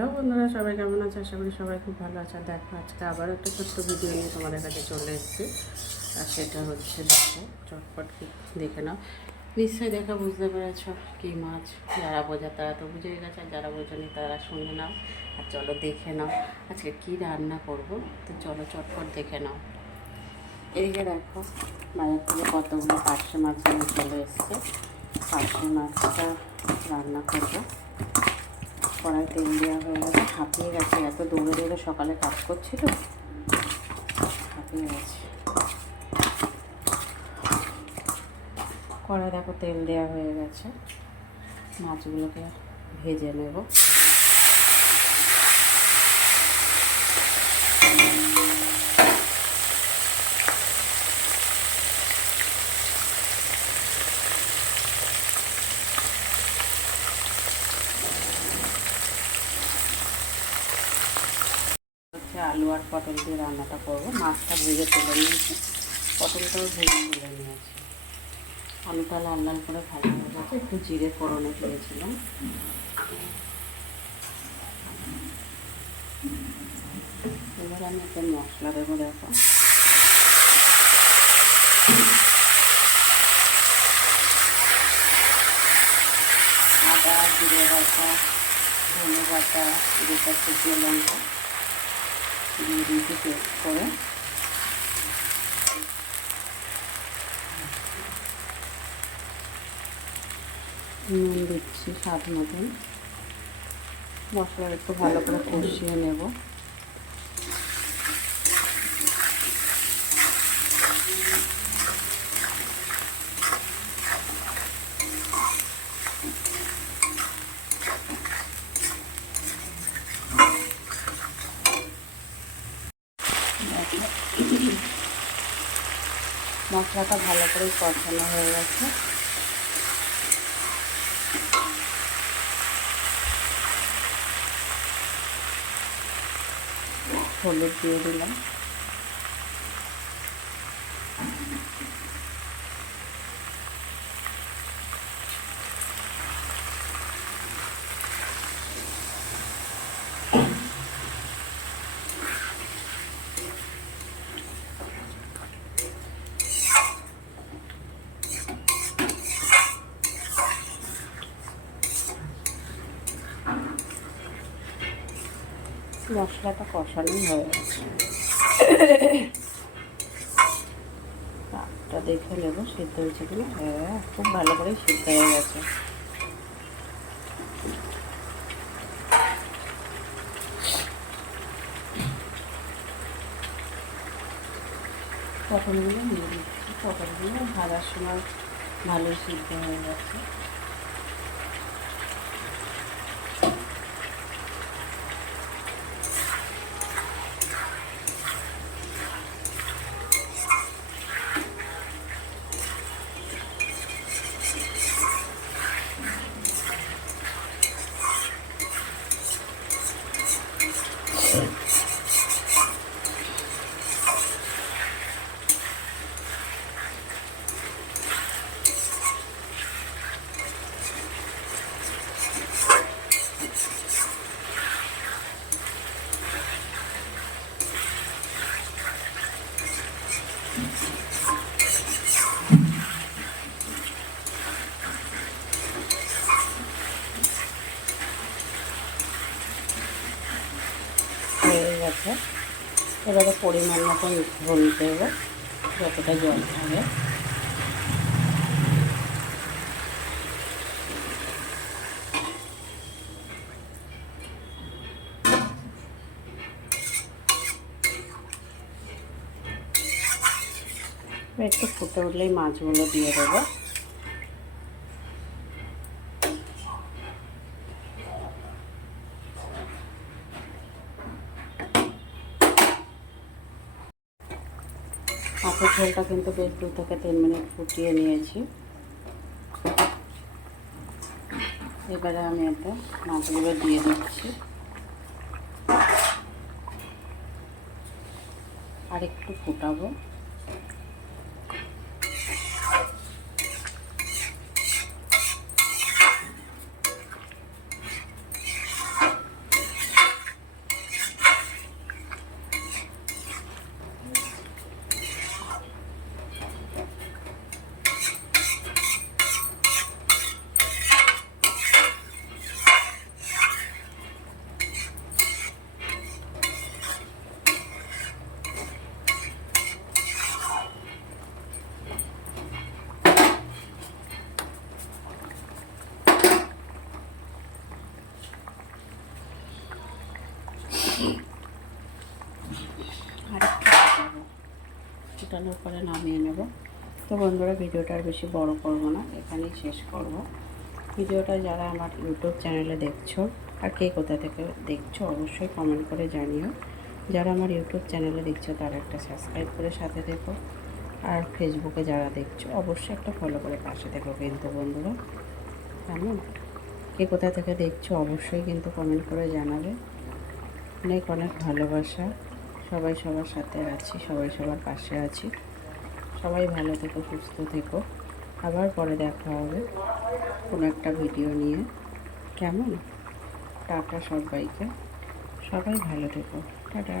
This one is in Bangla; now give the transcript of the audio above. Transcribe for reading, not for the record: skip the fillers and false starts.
হ্যালো বন্ধুরা, সবাই কেমন আছে? আশা করি সবাই খুব ভালো আছে। দেখো, আজকে আবার একটা ছোট্ট ভিডিও নিয়ে তোমাদের কাছে চলে এসেছি। আর সেটা হচ্ছে, দেখো চটপট কি দেখে নাও। নিশ্চয়ই দেখা বুঝতে পেরেছ কী মাছ। যারা বোঝা তারা তো বুঝেই গেছে, আর যারা বোঝেনি তারা শুনে নাও। আর চলো দেখে নাও আজকে কী রান্না করব। তো চলো চটপট দেখে নাও। এদিকে দেখো, বাজার থেকে কতগুলো পার্শে মাছ নিয়ে চলে এসছে। পার্শে মাছটা রান্না করবো। কড়াই তেল দেওয়া হয়ে গেছে। হাঁপিয়ে গেছে, এত দৌড়ে দৌড়ে সকালে কাজ করছিল, হাঁপিয়ে গেছে। কড়াই দেখো তেল দেওয়া হয়ে গেছে। মাছগুলোকে ভেজে নেব। আলু আর পটল দিয়ে রান্নাটা করবো। মাছটা ভেজে তুলে নিয়েছি, পটলটাও ভেজে তুলে নিয়েছি। আলুটা লাল লাল করে ভাজা হয়ে গেছে, একটু জিরে ফোড়নে দিয়েছিলাম। এবার আমি একটা মশলা দেবো। দেখো, আদা, জিরে বাটা, ধনে বাটা, দুটা শুকনো লঙ্কা দিয়ে দিয়েছি পেস্ট করে। নুন দিচ্ছি স্বাদ মতন। মশলা একটু ভালো করে কষিয়ে নেব। মশলাটা ভালো করে কষানো হয়ে গেছে। হলুদ দিয়ে দিলাম। মশলাটা কষানোই হয়ে গেছে। ভাতটা দেখে নেব সিদ্ধ হয়েছে কিনা। হ্যাঁ, খুব ভালো করে সিদ্ধ হয়ে গেছে। পটলগুলো নিয়ে দিচ্ছি। পটলগুলো ভাজার সময় ভালোই সিদ্ধ হয়ে গেছে। হয়ে গেছে। এবারে পরিমাণ মতন ঝোল দেবো, যতটা জল হবে। একটু ফুটে উঠলেই মাছগুলো দিয়ে দেবো। মাছের ঝোলটা কিন্তু বেশ 2 থেকে 3 মিনিট ফুটিয়ে নিয়েছি। এবারে আমি একটা মাছগুলো দিয়ে দিচ্ছি। আর একটু ফুটাবো। আরেকটু ফুটানোর পরে নামিয়ে নেব। তো বন্ধুরা, ভিডিওটা আর বেশি বড় করব না, এখানেই শেষ করব। ভিডিওটা যারা আমার ইউটিউব চ্যানেলে দেখছো আর কে কোথা থেকে দেখছো অবশ্যই কমেন্ট করে জানিও। যারা আমার ইউটিউব চ্যানেলে দেখছো তারা একটা সাবস্ক্রাইব করে সাথে দেখো, আর ফেসবুকে যারা দেখছো অবশ্যই একটা ফলো করে পাশে দেখো কিন্তু বন্ধুরা। কেমন, কে কোথা থেকে দেখছো অবশ্যই কিন্তু কমেন্ট করে জানাবে। অনেক অনেক ভালোবাসা। সবাই সবার সাথে আছি, সবাই সবার পাশে আছি। সবাই ভালো থেকো, সুস্থ থেকো। আবার পরে দেখা হবে কোনো একটা ভিডিও নিয়ে। কেমন, টাটা সবাইকে, সবাই ভালো থেকো, টাটা।